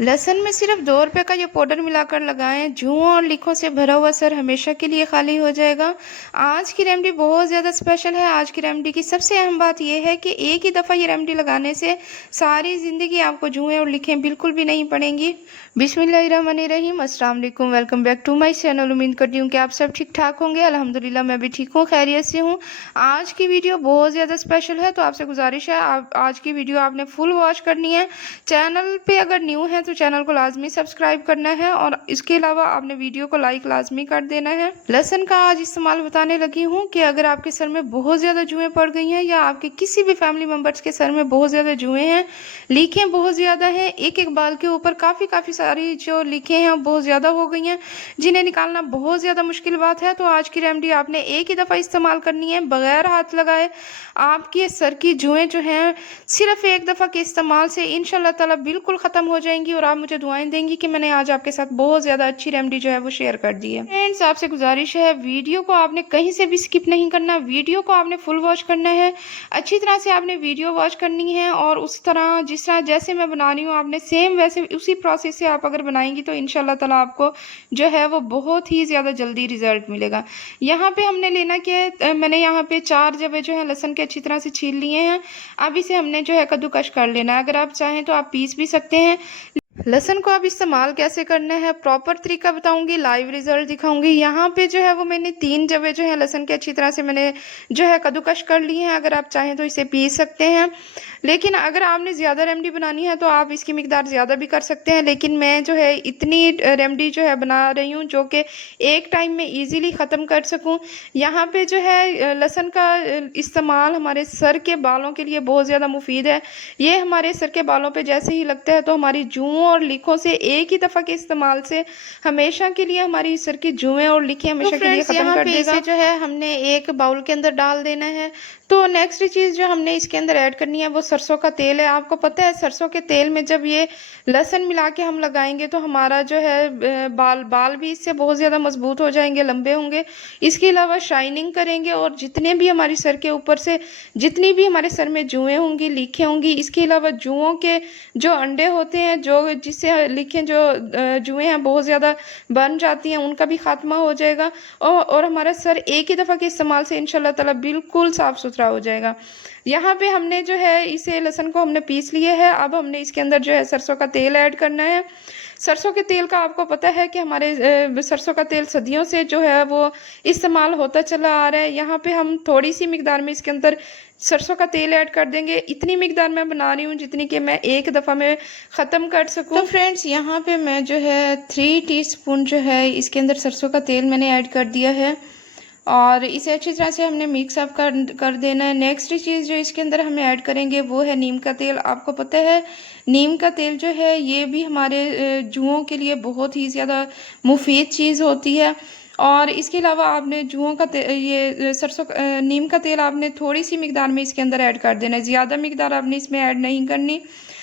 लहसुन में सिर्फ 2 रुपए का ये पाउडर मिलाकर लगाएं, जुओं और लीखों से भरा हुआ सर हमेशा के लिए खाली हो जाएगा। आज की रेमेडी बहुत ज़्यादा स्पेशल है। आज की रेमेडी की सबसे अहम बात यह है कि एक ही दफ़ा ये रेमेडी लगाने से सारी ज़िंदगी आपको जुएं और लीखें बिल्कुल भी नहीं पड़ेंगी। बिस्मिल्लाहिर्रहमानिर्रहीम, अस्सलाम वालेकुम, welcome back to my channel. उम्मीद करती हूँ कि आप सब ठीक ठाक होंगे। अल्हम्दुलिल्लाह मैं भी ठीक हूँ, खैरियत से हूँ। आज की वीडियो बहुत ज़्यादा स्पेशल है, तो आपसे गुजारिश है आप आज की वीडियो आपने फुल वॉच करनी है। चैनल पे अगर न्यू है तो चैनल को लाजमी सब्सक्राइब करना है और इसके अलावा आपने वीडियो को लाइक लाजमी कर देना है। लहसुन का आज इस्तेमाल बताने लगी हूँ कि अगर आपके सर में बहुत ज़्यादा जुएं पड़ गई हैं या आपके किसी भी फैमिली मेम्बर्स के सर में बहुत ज़्यादा जुएं हैं, लीखें बहुत ज़्यादा हैं, एक एक बाल के ऊपर काफ़ी सारी जो लीखें हैं बहुत ज़्यादा हो गई हैं, जिन्हें निकालना बहुत ज़्यादा मुश्किल बात है, तो आज की रेमेडी आपने एक ही दफ़ा इस्तेमाल करनी है बगैर हाथ लगाए। आपके सर की जुएं जो हैं सिर्फ एक दफ़ा के इस्तेमाल से इंशाल्लाह ताला बिल्कुल ख़त्म हो जाएंगी और आप मुझे दुआएं देंगी कि मैंने आज आपके साथ बहुत ज़्यादा अच्छी रेमेडी जो है वो शेयर कर दी है। फ्रेंड्स, आपसे गुजारिश है वीडियो को आपने कहीं से भी स्किप नहीं करना, वीडियो को आपने फुल वॉच करना है। अच्छी तरह से आपने वीडियो वॉच करनी है और उस तरह जिस तरह जैसे मैं बना रही हूँ आपने सेम वैसे उसी प्रोसेस से आप अगर बनाएंगी तो इंशाल्लाह ताला आपको जो है वो बहुत ही ज़्यादा जल्दी रिजल्ट मिलेगा। यहाँ पे हमने लेना कि मैंने यहाँ पे 4 जबे जो है लहसुन के अच्छी तरह से छील लिए हैं। अब इसे हमने जो है कद्दूकश कर लेना है। अगर आप चाहें तो आप पीस भी सकते हैं। लहसुन को अब इस्तेमाल कैसे करना है प्रॉपर तरीका बताऊंगी, लाइव रिजल्ट दिखाऊंगी। यहाँ पे जो है वो मैंने 3 जबे जो है लहसुन के अच्छी तरह से मैंने जो है कद्दूकश कर लिए हैं। अगर आप चाहें तो इसे पीस सकते हैं, लेकिन अगर आपने ज़्यादा रेमेडी बनानी है तो आप इसकी मिकदार ज़्यादा भी कर सकते हैं। लेकिन मैं जो है इतनी रेमेडी जो है बना रही हूँ जो कि एक टाइम में ईजीली ख़त्म कर सकूँ। यहाँ पे जो है लहसुन का इस्तेमाल हमारे सर के बालों के लिए बहुत ज़्यादा मुफीद है। ये हमारे सर के बालों पे जैसे ही लगता है तो हमारी जुओं और लीखों से एक ही दफ़ा के इस्तेमाल से हमेशा के लिए हमारी सर की जुएं और लीखें हमेशा के लिए ख़त्म कर देगा। इसे जो है हमने एक बाउल के अंदर डाल देना है। तो नेक्स्ट चीज़ जो हमने इसके अंदर ऐड करनी है वो सरसों का तेल है। आपको पता है सरसों के तेल में जब ये लहसुन मिला के हम लगाएंगे तो हमारा जो है बाल भी इससे बहुत ज़्यादा मजबूत हो जाएंगे, लंबे होंगे। इसके अलावा शाइनिंग करेंगे और जितने भी हमारी सर के ऊपर से जितनी भी हमारे सर में जुएं होंगी, लीखें होंगी, इसके अलावा जुओं के जो अंडे होते हैं जो जिससे लीखें जो जुएं हैं बहुत ज़्यादा बन जाती हैं, उनका भी खात्मा हो जाएगा और हमारा सर एक ही दफ़ा के इस्तेमाल से इंशाल्लाह ताला बिल्कुल साफ़ सुथरा हो जाएगा। यहाँ पे हमने जो है इसे लहसुन को हमने पीस लिया है। अब हमने इसके अंदर जो है सरसों का तेल ऐड करना है। सरसों के तेल का आपको पता है कि हमारे सरसों का तेल सदियों से जो है वो इस्तेमाल होता चला आ रहा है। यहाँ पे हम थोड़ी सी मिकदार में इसके अंदर सरसों का तेल ऐड कर देंगे। इतनी मिकदार में बना रही हूँ जितनी कि मैं एक दफ़ा में ख़त्म कर सकूँ। तो फ्रेंड्स, यहाँ पे मैं जो है 3 टीस्पून जो है इसके अंदर सरसों का तेल मैंने ऐड कर दिया है और इसे अच्छी तरह से हमने मिक्स अप कर देना है। नेक्स्ट चीज़ जो इसके अंदर हमें ऐड करेंगे वो है नीम का तेल। आपको पता है नीम का तेल जो है ये भी हमारे जुओं के लिए बहुत ही ज़्यादा मुफीद चीज़ होती है। और इसके अलावा आपने जुओं का ये सरसों नीम का तेल आपने थोड़ी सी मिकदार में इसके अंदर ऐड कर देना है, ज़्यादा मिकदार आपने इसमें ऐड नहीं करनी।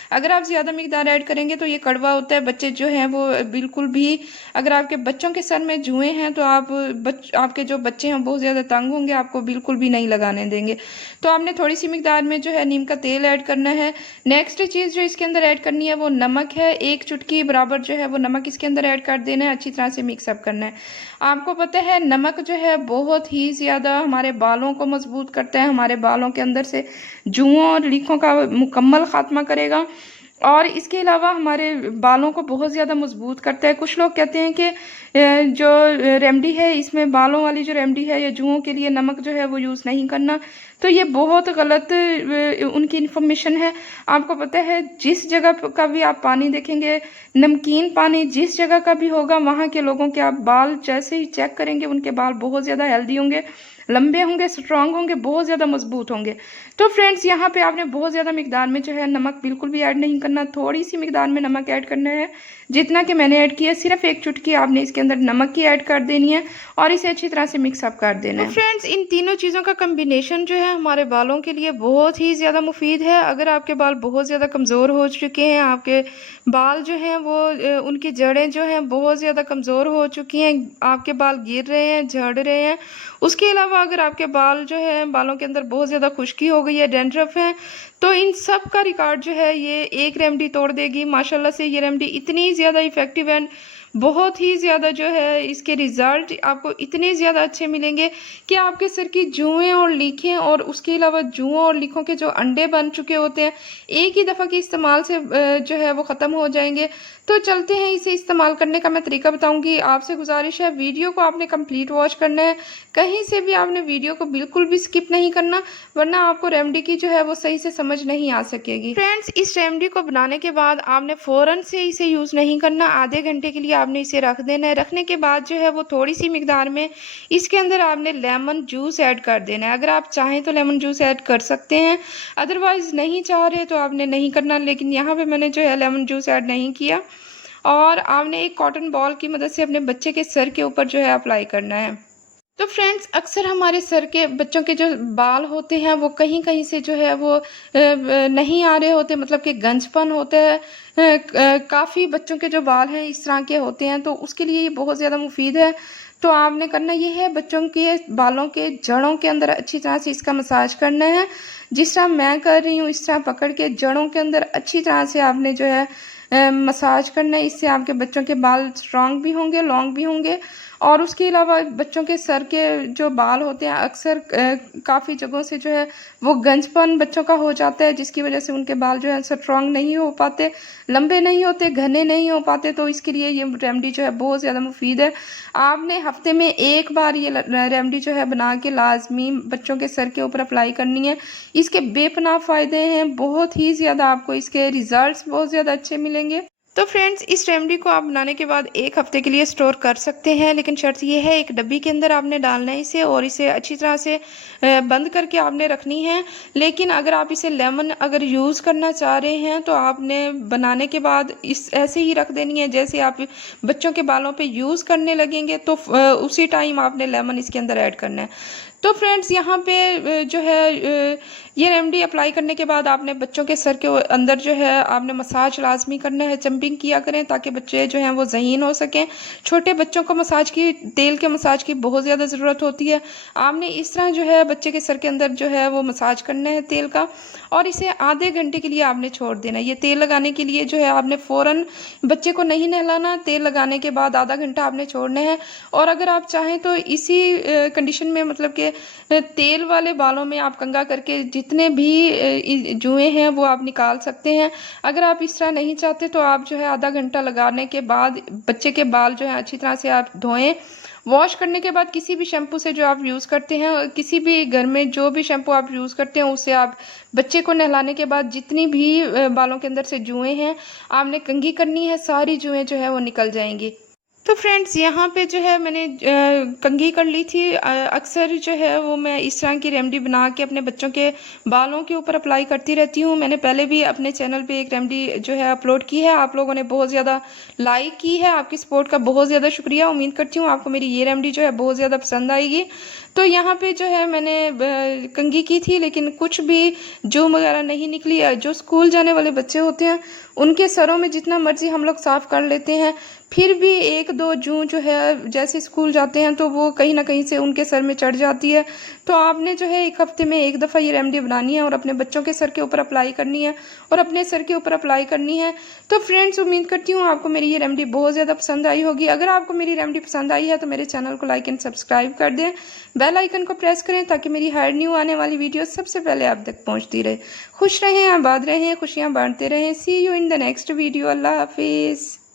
अगर आप ज़्यादा मिकदार ऐड करेंगे तो ये कड़वा होता है, बच्चे जो हैं वो बिल्कुल भी, अगर आपके बच्चों के सर में जुएं हैं तो आपके जो बच्चे हैं बहुत ज़्यादा तंग होंगे, आपको बिल्कुल भी नहीं लगाने देंगे। तो आपने थोड़ी सी मिकदार में जो है नीम का तेल ऐड करना है। नेक्स्ट चीज़ जो इसके अंदर ऐड करनी है वो नमक है। 1 चुटकी बराबर जो है वो नमक इसके अंदर ऐड कर देना है, अच्छी तरह से मिक्सअप करना है। आपको पता है नमक जो है बहुत ही ज़्यादा हमारे बालों को मजबूत करता है, हमारे बालों के अंदर से जुओं और लीखों का मुकम्मल खात्मा करेगा और इसके अलावा हमारे बालों को बहुत ज़्यादा मजबूत करता है। कुछ लोग कहते हैं कि जो रेमेडी है इसमें बालों वाली जो रेमेडी है या जुओं के लिए नमक जो है वो यूज़ नहीं करना, तो ये बहुत गलत उनकी इन्फॉर्मेशन है। आपको पता है जिस जगह का भी आप पानी देखेंगे, नमकीन पानी जिस जगह का भी होगा, वहाँ के लोगों के आप बाल जैसे ही चेक करेंगे उनके बाल बहुत ज़्यादा हेल्दी होंगे, लंबे होंगे, स्ट्रांग होंगे, बहुत ज़्यादा मजबूत होंगे। तो फ्रेंड्स, यहाँ पे आपने बहुत ज़्यादा मिकदार में जो है नमक बिल्कुल भी ऐड नहीं करना, थोड़ी सी मिकदार में नमक ऐड करना है। जितना कि मैंने ऐड किया सिर्फ 1 चुटकी आपने इसके अंदर नमक की ऐड कर देनी है और इसे अच्छी तरह से मिक्सअप कर देना है। तो फ्रेंड्स, इन तीनों चीज़ों का कम्बिनेशन जो है हमारे बालों के लिए बहुत ही ज़्यादा मुफीद है। अगर आपके बाल बहुत ज़्यादा कमज़ोर हो चुके हैं, आपके बाल जो हैं वो उनकी जड़ें जो हैं बहुत ज़्यादा कमज़ोर हो चुकी हैं, आपके बाल गिर रहे हैं, झड़ रहे हैं, उसके अलावा अलावा अगर आपके बाल जो है बालों के अंदर बहुत ज़्यादा खुश्की हो गई है, डैंड्रफ है, तो इन सब का रिकॉर्ड जो है ये एक रेमेडी तोड़ देगी। माशाल्लाह से ये रेमेडी इतनी ज़्यादा इफ़ेक्टिव एंड बहुत ही ज़्यादा जो है इसके रिज़ल्ट आपको इतने ज़्यादा अच्छे मिलेंगे कि आपके सर की जुएँ और लीखें और उसके अलावा जुओं और लीखों के जो अंडे बन चुके होते हैं एक ही दफ़ा के इस्तेमाल से जो है वो ख़त्म हो जाएंगे। तो चलते हैं इसे इस्तेमाल करने का मैं तरीका बताऊंगी। आपसे गुजारिश है वीडियो को आपने कंप्लीट वॉच करना है, कहीं से भी आपने वीडियो को बिल्कुल भी स्किप नहीं करना, वरना आपको रेमेडी की जो है वो सही से समझ नहीं आ सकेगी। फ्रेंड्स, इस रेमेडी को बनाने के बाद आपने फ़ौरन से इसे यूज़ नहीं करना, आधे घंटे के लिए आपने इसे रख देना है। रखने के बाद जो है वो थोड़ी सी मिकदार में इसके अंदर आपने लेमन जूस ऐड कर देना है। अगर आप चाहें तो लेमन जूस ऐड कर सकते हैं, अदरवाइज़ नहीं चाह रहे तो आपने नहीं करना। लेकिन यहाँ पे मैंने जो है लेमन जूस ऐड नहीं किया। और आपने एक कॉटन बॉल की मदद से अपने बच्चे के सर के ऊपर जो है अप्लाई करना है। तो फ्रेंड्स, अक्सर हमारे सर के बच्चों के जो बाल होते हैं वो कहीं कहीं से जो है वो नहीं आ रहे होते, मतलब कि गंजपन होता है। काफ़ी बच्चों के जो बाल हैं इस तरह के होते हैं, तो उसके लिए ये बहुत ज़्यादा मुफीद है। तो आपने करना ये है, बच्चों के बालों के जड़ों के अंदर अच्छी तरह से इसका मसाज करना है। जिस तरह मैं कर रही हूँ इस तरह पकड़ के जड़ों के अंदर अच्छी तरह से आपने जो है मसाज करना है। इससे आपके बच्चों के बाल स्ट्रॉन्ग भी होंगे, लॉन्ग भी होंगे। और उसके अलावा बच्चों के सर के जो बाल होते हैं अक्सर काफ़ी जगहों से जो है वो गंजपन बच्चों का हो जाता है, जिसकी वजह से उनके बाल जो है स्ट्रॉन्ग नहीं हो पाते, लंबे नहीं होते, घने नहीं हो पाते। तो इसके लिए ये रेमेडी जो है बहुत ज़्यादा मुफीद है। आपने हफ्ते में एक बार ये रेमेडी जो है बना के लाजमी बच्चों के सर के ऊपर अप्लाई करनी है। इसके बेपनाह फ़ायदे हैं, बहुत ही ज़्यादा आपको इसके रिजल्ट्स बहुत ज़्यादा अच्छे मिलेंगे। तो फ्रेंड्स, इस रेमेडी को आप बनाने के बाद एक हफ्ते के लिए स्टोर कर सकते हैं, लेकिन शर्त यह है एक डब्बी के अंदर आपने डालना है इसे और इसे अच्छी तरह से बंद करके आपने रखनी है। लेकिन अगर आप इसे लेमन अगर यूज़ करना चाह रहे हैं तो आपने बनाने के बाद इस ऐसे ही रख देनी है। जैसे आप बच्चों के बालों पे यूज़ करने लगेंगे तो उसी टाइम आपने लेमन इसके अंदर ऐड करना है। तो फ्रेंड्स, यहाँ पे जो है ये रेमेडी अप्लाई करने के बाद आपने बच्चों के सर के अंदर जो है आपने मसाज लाजमी करना है, जंपिंग किया करें ताकि बच्चे जो हैं वो ज़हीन हो सकें। छोटे बच्चों को मसाज की, तेल के मसाज की बहुत ज़्यादा ज़रूरत होती है। आपने इस तरह जो है बच्चे के सर के अंदर जो है वो मसाज करना है तेल का, और इसे आधे घंटे के लिए आपने छोड़ देना है। ये तेल लगाने के लिए जो है आपने फ़ौरन बच्चे को नहीं नहलाना, तेल लगाने के बाद आधा घंटा आपने छोड़ना है। और अगर आप चाहें तो इसी कंडीशन में, मतलब कि तेल वाले बालों में आप कंघा करके जितने भी जुएँ हैं वो आप निकाल सकते हैं। अगर आप इस तरह नहीं चाहते तो आप जो है आधा घंटा लगाने के बाद बच्चे के बाल जो है अच्छी तरह से आप धोएं। वॉश करने के बाद किसी भी शैम्पू से जो आप यूज़ करते हैं, किसी भी घर में जो भी शैम्पू आप यूज़ करते हैं उससे आप बच्चे को नहलाने के बाद जितनी भी बालों के अंदर से जुएँ हैं आपने कंघी करनी है, सारी जुएँ जो है वो निकल जाएंगी। तो फ्रेंड्स, यहाँ पे जो है मैंने कंघी कर ली थी। अक्सर जो है वो मैं इस तरह की रेमेडी बना के अपने बच्चों के बालों के ऊपर अप्लाई करती रहती हूँ। मैंने पहले भी अपने चैनल पे एक रेमेडी जो है अपलोड की है, आप लोगों ने बहुत ज़्यादा लाइक की है। आपकी सपोर्ट का बहुत ज़्यादा शुक्रिया। उम्मीद करती हूँ आपको मेरी ये रेमेडी जो है बहुत ज़्यादा पसंद आएगी। तो यहाँ पे जो है मैंने कंघी की थी लेकिन कुछ भी जूं वगैरह नहीं निकली। जो स्कूल जाने वाले बच्चे होते हैं उनके सरों में जितना मर्जी हम लोग साफ़ कर लेते हैं, फिर भी एक दो जूं जो है जैसे स्कूल जाते हैं तो वो कहीं ना कहीं से उनके सर में चढ़ जाती है। तो आपने जो है एक हफ्ते में एक दफ़ा ये रेमेडी बनानी है और अपने बच्चों के सर के ऊपर अप्लाई करनी है और अपने सर के ऊपर अप्लाई करनी है। तो फ्रेंड्स, उम्मीद करती हूँ आपको मेरी ये रेमेडी बहुत ज़्यादा पसंद आई होगी। अगर आपको मेरी रेमेडी पसंद आई है तो मेरे चैनल को लाइक एंड सब्सक्राइब कर दें, बेल आइकन को प्रेस करें ताकि मेरी हर न्यू आने वाली वीडियो सबसे पहले आप तक पहुँचती रहे। खुश रहें, आबाद रहें, खुशियाँ बांटते रहें। See you in the next video. अल्लाह हाफिज़।